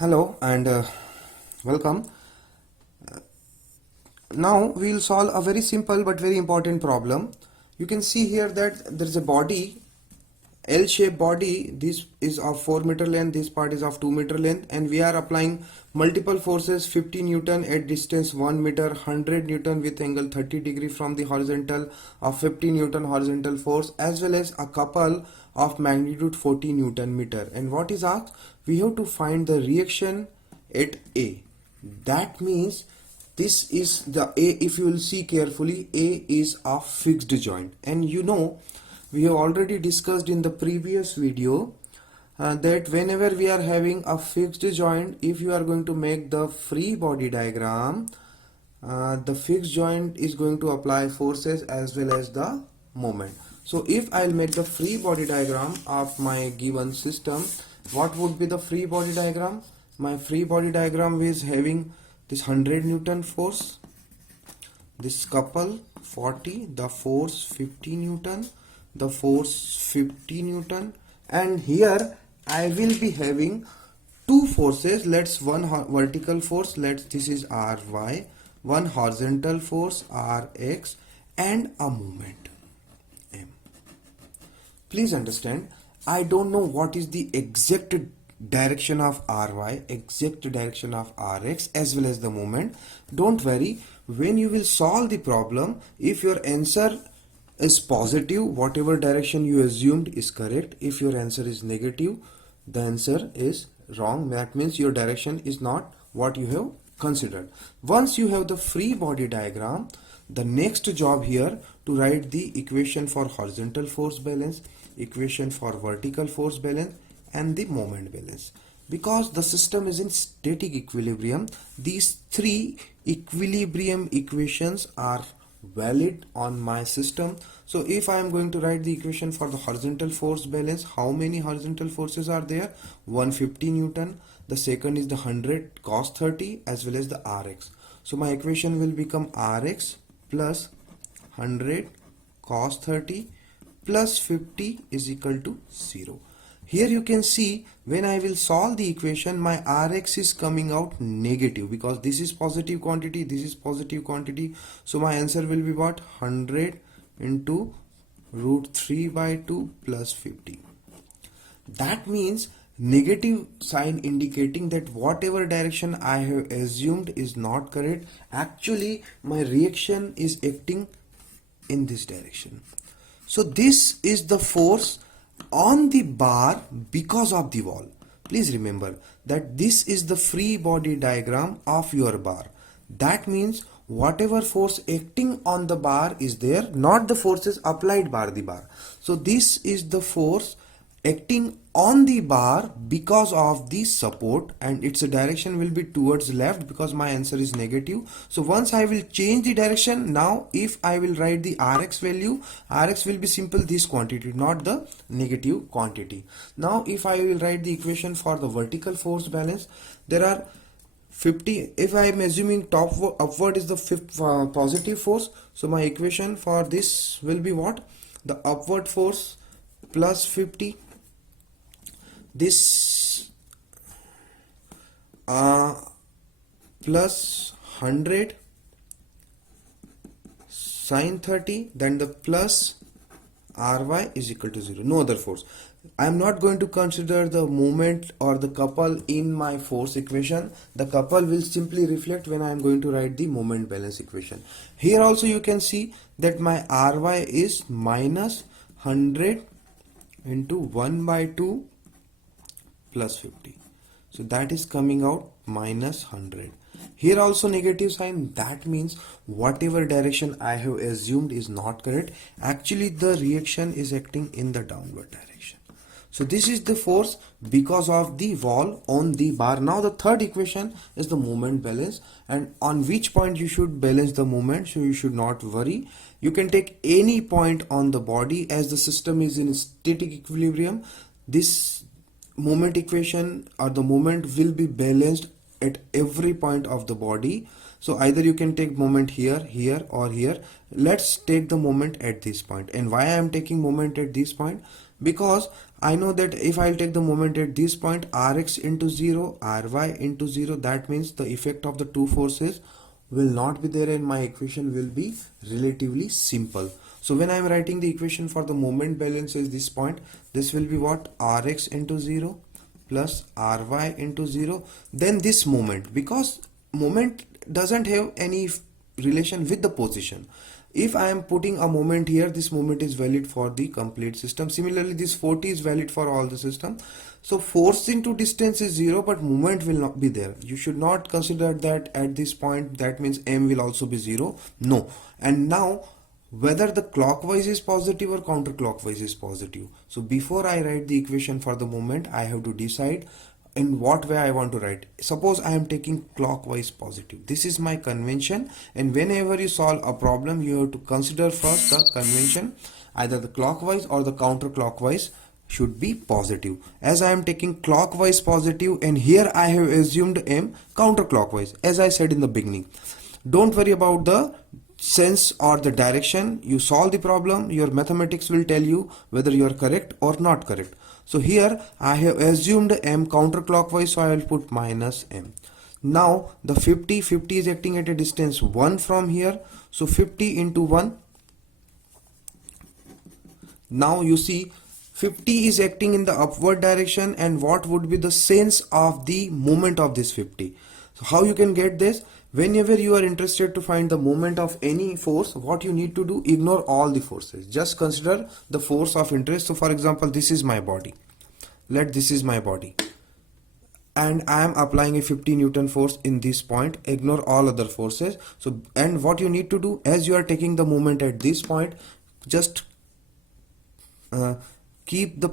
Hello and welcome. Now we will solve a very simple but very important problem. You can see here that there is a body, L-shaped body. This is of 4 meter length, this part is of 2 meter length, and we are applying multiple forces: 50 Newton at distance 1 meter, 100 Newton with angle 30 degree from the horizontal of 50 Newton horizontal force, as well as a couple of magnitude 40 Newton meter. And what is asked? We have to find the reaction at A. That means this is the A. If you will see carefully, A is a fixed joint, and we have already discussed in the previous video that whenever we are having a fixed joint, if you are going to make the free body diagram, the fixed joint is going to apply forces as well as the moment. So if I'll make the free body diagram of my given system, what would be the free body diagram? My free body diagram is having this 100 Newton force, this couple 40, the force 50 Newton, the force 50 Newton, and here I will be having two forces. Let's one vertical force, this is Ry, one horizontal force Rx, and a moment M. Please understand, I don't know what is the exact direction of Ry, exact direction of Rx, as well as the moment. Don't worry, when you will solve the problem, if your answer is positive, whatever direction you assumed is correct. If your answer is negative, the answer is wrong. That means your direction is not what you have considered. Once you have the free body diagram, the next job here to write the equation for horizontal force balance, equation for vertical force balance, and the moment balance. Because the system is in static equilibrium, these three equilibrium equations are valid on my system. So if I am going to write the equation for the horizontal force balance, how many horizontal forces are there? 150 Newton. The second is the 100 cos 30 as well as the Rx. So my equation will become Rx plus 100 cos 30 plus 50 is equal to 0. Here you can see when I will solve the equation, my Rx is coming out negative because this is positive quantity, this is positive quantity. So my answer will be what? 100 into root 3 by 2 plus 50. That means negative sign indicating that whatever direction I have assumed is not correct. Actually, my reaction is acting in this direction. So this is the force on the bar because of the wall. Please remember that this is the free body diagram of your bar. That means whatever force acting on the bar is there, not the forces applied by the bar. So this is the force acting on the bar because of the support, and its direction will be towards left because my answer is negative. So once I will change the direction, now if I will write the Rx value, Rx will be simple this quantity, not the negative quantity. Now if I will write the equation for the vertical force balance, there are 50. If I am assuming upward is the positive force, so my equation for this will be what? The upward force plus 50, this plus 100 sin 30, then the plus Ry is equal to 0. No other force. I am not going to consider the moment or the couple in my force equation. The couple will simply reflect when I am going to write the moment balance equation. Here also you can see that my Ry is minus 100 into 1 by 2 plus 50. So that is coming out minus 100. Here also negative sign. That means whatever direction I have assumed is not correct. Actually the reaction is acting in the downward direction. So this is the force because of the wall on the bar. Now the third equation is the moment balance, and on which point you should balance the moment. So you should not worry. You can take any point on the body as the system is in static equilibrium. This moment equation or the moment will be balanced at every point of the body. So either you can take moment here, here, or here. Let's take the moment at this point. And why I am taking moment at this point? because I know that if I'll take the moment at this point, Rx into 0, Ry into 0, that means the effect of the two forces will not be there and my equation will be relatively simple. So when I am writing the equation for the moment balance at this point, this will be what? Rx into 0 plus Ry into 0. Then this moment, because moment doesn't have any relation with the position. If I am putting a moment here, this moment is valid for the complete system. Similarly, this 40 is valid for all the system. So force into distance is 0, but moment will not be there. You should not consider that at this point that means m will also be 0. No. And now whether the clockwise is positive or counterclockwise is positive. So before I write the equation for the moment, I have to decide in what way I want to write. Suppose I am taking clockwise positive. This is my convention, and whenever you solve a problem, you have to consider first the convention, either the clockwise or the counterclockwise should be positive. As I am taking clockwise positive, and here I have assumed m counterclockwise, as I said in the beginning. Don't worry about the sense or the direction. You solve the problem, your mathematics will tell you whether you are correct or not correct. So here I have assumed m counterclockwise, so I will put minus m. Now the 50 is acting at a distance 1 from here, so 50 into 1. Now you see 50 is acting in the upward direction, and what would be the sense of the moment of this 50? So how you can get this? Whenever you are interested to find the moment of any force, what you need to do, ignore all the forces. Just consider the force of interest. So for example, this is my body. This is my body. And I am applying a 50 Newton force in this point. Ignore all other forces. So, and what you need to do, as you are taking the moment at this point, just keep the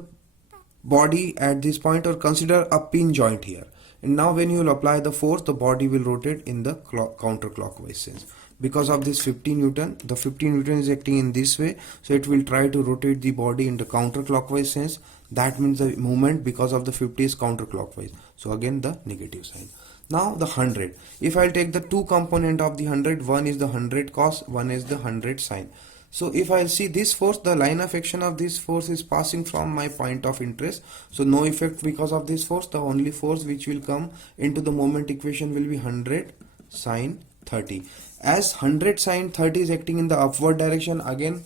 body at this point or consider a pin joint here. And now when you will apply the force, the body will rotate in the counterclockwise sense. Because of this 50 Newton, the 50 Newton is acting in this way, so it will try to rotate the body in the counterclockwise sense. That means the movement because of the 50 is counterclockwise. So again the negative sign. Now the 100. If I'll take the two component of the 100, one is the 100 cos, one is the 100 sin. So if I'll see this force, the line of action of this force is passing from my point of interest. So no effect because of this force. The only force which will come into the moment equation will be 100 sin 30. As 100 sin 30 is acting in the upward direction, again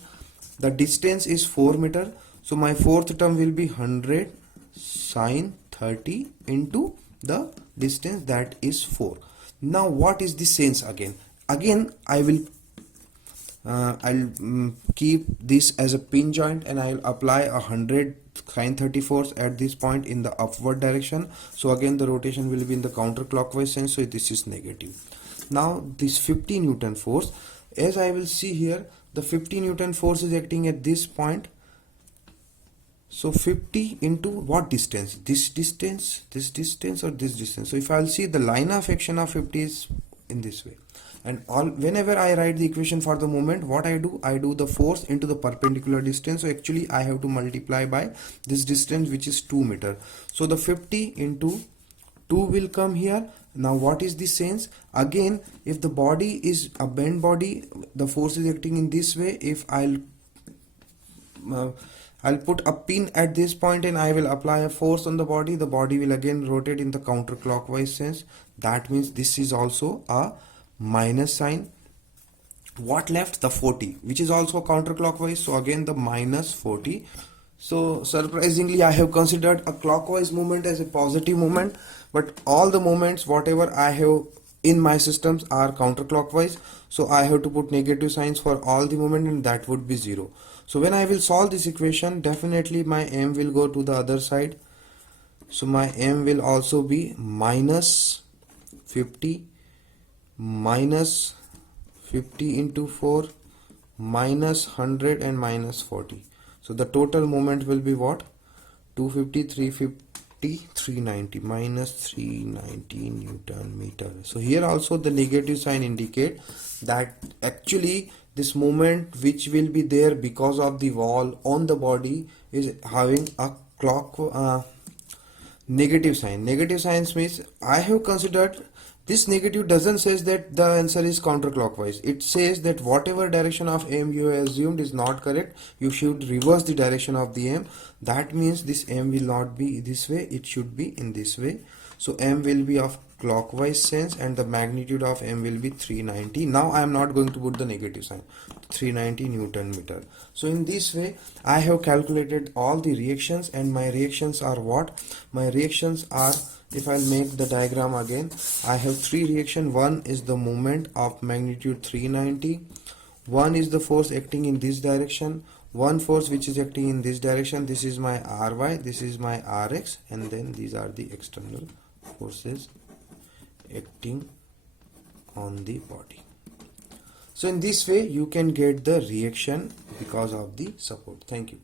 the distance is 4 meter. So my fourth term will be 100 sin 30 into the distance, that is 4. Now what is the sense again? Again I will I'll keep this as a pin joint, and I'll apply 100 sin 30 force at this point in the upward direction. So again the rotation will be in the counterclockwise sense, so this is negative. Now this 50 Newton force, as I will see here, the 50 Newton force is acting at this point. So 50 into what distance? This distance, this distance, or this distance. So if I'll see, the line of action of 50 is in this way. And whenever I write the equation for the moment, what I do the force into the perpendicular distance. So actually I have to multiply by this distance, which is 2 meter. So the 50 into 2 will come here. Now what is the sense? Again, if the body is a bent body, the force is acting in this way. If I'll put a pin at this point and I will apply a force on the body will again rotate in the counterclockwise sense. That means this is also a minus sign. What left? The 40, which is also counterclockwise. So again the minus 40. So surprisingly, I have considered a clockwise movement as a positive movement, but all the moments whatever I have in my systems are counterclockwise. So I have to put negative signs for all the movement, and that would be 0. So when I will solve this equation, definitely my m will go to the other side. So my m will also be minus 50 minus 50 into 4 minus 100 and minus 40. So the total moment will be what? 250, 350, 390, minus 390 Newton meter. So here also the negative sign indicate that actually this moment which will be there because of the wall on the body is having a negative sign. Negative signs means I have considered This negative doesn't says that the answer is counterclockwise. It says that whatever direction of M you assumed is not correct. You should reverse the direction of the M. That means this M will not be this way. It should be in this way. So M will be of clockwise sense and the magnitude of M will be 390. Now I am not going to put the negative sign. 390 Newton meter. So in this way I have calculated all the reactions, and my reactions are what? My reactions are, if I'll make the diagram again, I have three reactions. One is the moment of magnitude 390, one is the force acting in this direction, one force which is acting in this direction. This is my Ry, this is my Rx, and then these are the external forces acting on the body. So in this way you can get the reaction because of the support. Thank you.